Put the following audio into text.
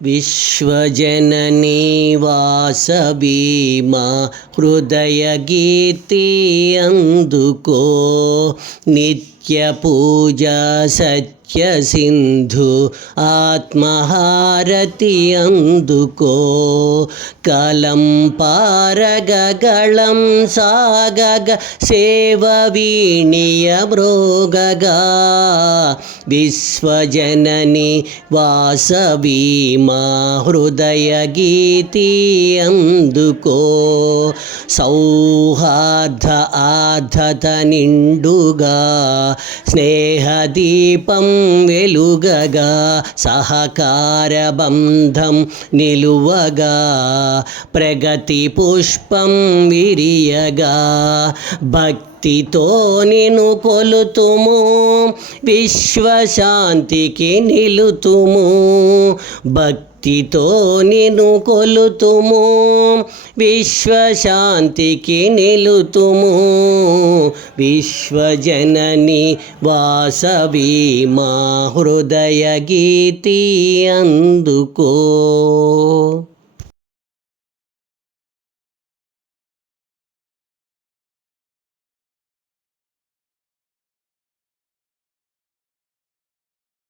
విశ్వజననీ వాసవి మా హృదయ గీతి అందుకో నిత్య పూజ సత్య సింధు ఆత్మహారతి అందుకో కలం పారగగళం సాగగ సేవ వీణియ మృగగా విశ్వజనని వాసవి మా హృదయ గీతి అందుకో సౌహార్ద ఆర్ధత నిండుగా స్నేహదీపం వెలుగగా సహకార బంధం నిలువగా ప్రగతి పుష్పం విరియగా భక్తితో నిన్ను కొలుతుము విశ్వశాంతికి నిలుతుము భక్తితో నిన్ను కొలుతుము విశ్వశాంతికి నిలుతుము విశ్వజనని వాసవి మా హృదయ గీతి అందుకో.